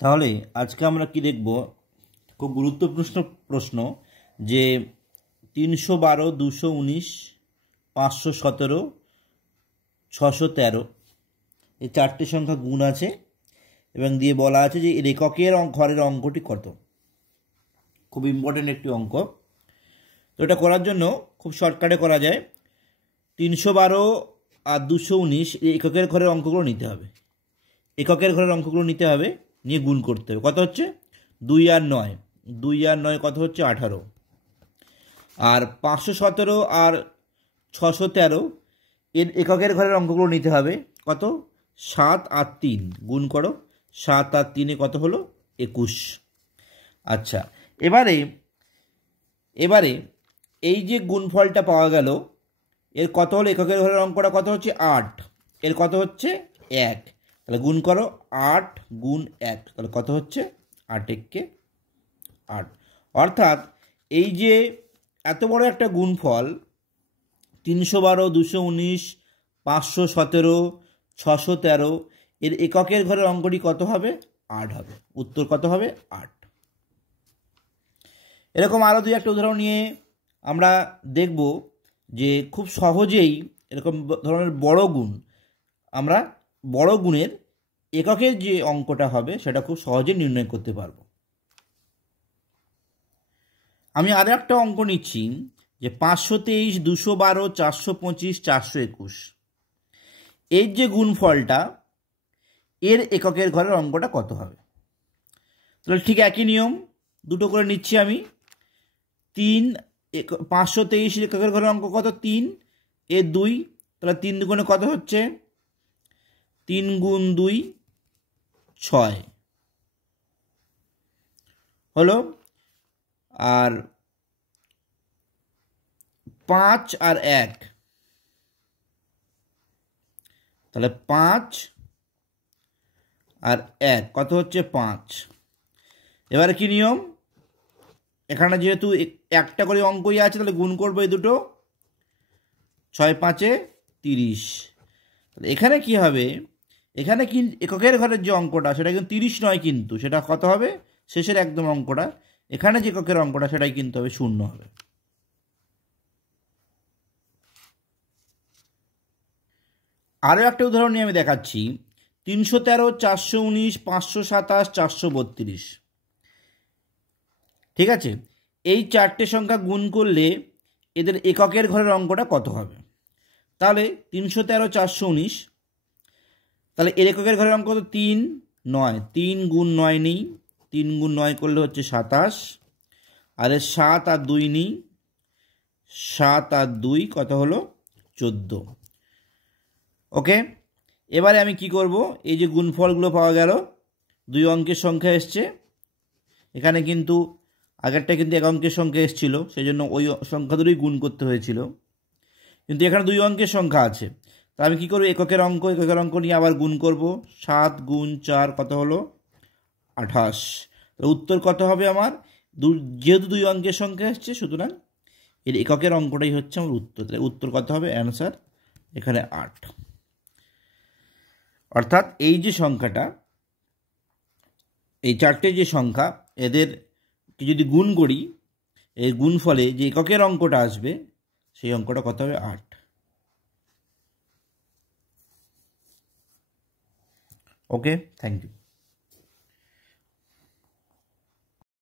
তাহলে আজকে আমরা কি দেখব, খুব গুরুত্বপূর্ণ প্রশ্ন যে 312, 219, 517, 613 এই চারটি সংখ্যা গুণ আছে এবং দিয়ে বলা আছে যে এর এককের ঘরের অঙ্কটি কত। খুব ইম্পর্টেন্ট একটি অঙ্ক। তো এটা করার জন্য খুব শর্টকাটে করা যায়। 312 আর 219 এই এককের ঘরের অঙ্কগুলো নিতে হবে। এককের ঘরের অঙ্কগুলো নিতে হবে, নিয়ে গুণ করতে হবে। কত হচ্ছে? 2 আর 9, 2 আর 9 কত হচ্ছে? 18। আর 517 আর 613 এর এককের ঘরের অঙ্কগুলো নিতে হবে। কত? 7 আর 3 গুণ করো, 7 আর 3 কত হলো? 21। আচ্ছা, এবারে এই যে গুণফলটা পাওয়া গেল, এর কত হলো? এককের ঘরের অঙ্কটা কত হচ্ছে? 8। এর কত হচ্ছে? 1। তাহলে গুণ করো, 8 গুণ 1, তাহলে কত হচ্ছে? 8 একে 8। অর্থাৎ এই যে এত বড় একটা গুণফল 312, 219, 517, 613 এর এককের ঘরের অঙ্কটি কত হবে? 8 হবে। উত্তর কত হবে? 8। এরকম আরও দুই একটা উদাহরণ নিয়ে আমরা দেখব যে খুব সহজেই এরকম ধরনের বড় গুণ, আমরা বড় গুণের এককের যে অঙ্কটা হবে সেটা খুব সহজে নির্ণয় করতে পারব। আমি আরও একটা অঙ্ক নিচ্ছি যে 523, 212, 425, 421 এর যে গুণফলটা, এর এককের ঘরের অঙ্কটা কত হবে? তাহলে ঠিক একই নিয়ম, দুটো করে নিচ্ছি আমি। 523 এককের ঘরের অঙ্ক কত? 3 এ 2, তাহলে 3 দুগুণে কত হচ্ছে? 3 গুণ 2 6 হলো। আর 5 আর 1, তাহলে 5 আর 1 কত হচ্ছে? 5। এবারে কি নিয়ম? এখানে যেহেতু একটা করে অঙ্কই আছে, তাহলে গুণ করবো এই দুটো, 6 5 30। তাহলে এখানে কি হবে? এখানে কি এককের ঘরের যে অঙ্কটা সেটা কিন্তু 30 নয়, কিন্তু সেটা কত হবে? শেষের একদম অঙ্কটা, এখানে যে এককের অঙ্কটা সেটাই কিন্তু হবে 0 হবে। আরও একটা উদাহরণ নিয়ে আমি দেখাচ্ছি। 313, 419, 527, 432। ঠিক আছে, এই চারটে সংখ্যা গুণ করলে এদের এককের ঘরের অঙ্কটা কত হবে? তাহলে 313, 419, তাহলে এর এককের ঘরের অঙ্ক তো 3 9, 3 গুণ 9 নেই, 3 গুণ 9 করলে হচ্ছে 27। আর 7 আর 2 নেই, 7 আর 2 কত হলো? 14। ওকে, এবারে আমি কি করব? এই যে গুণফলগুলো পাওয়া গেল, দুই অঙ্কের সংখ্যা এসছে। এখানে কিন্তু আগেরটা কিন্তু এক অঙ্কের সংখ্যা এসেছিল, সেই জন্য ওই সংখ্যা দুটোই গুণ করতে হয়েছিল। কিন্তু এখানে দুই অঙ্কের সংখ্যা আছে, তা আমি কী করব? এককের অঙ্ক নিয়ে আবার গুণ করব। 7 গুণ 4 কত হলো? 28। উত্তর কত হবে আমার? যেহেতু দুই অঙ্কের সংখ্যা এসছে, সুতরাং এর এককের অঙ্কটাই হচ্ছে আমার উত্তর। তাহলে উত্তর কত হবে? অ্যান্সার এখানে 8। অর্থাৎ এই যে সংখ্যাটা, এই চারটে যে সংখ্যা, এদের যদি গুণ করি, এই গুণফলে যে এককের অঙ্কটা আসবে সেই অঙ্কটা কত হবে? 8। ওকে, থ্যাংক ইউ।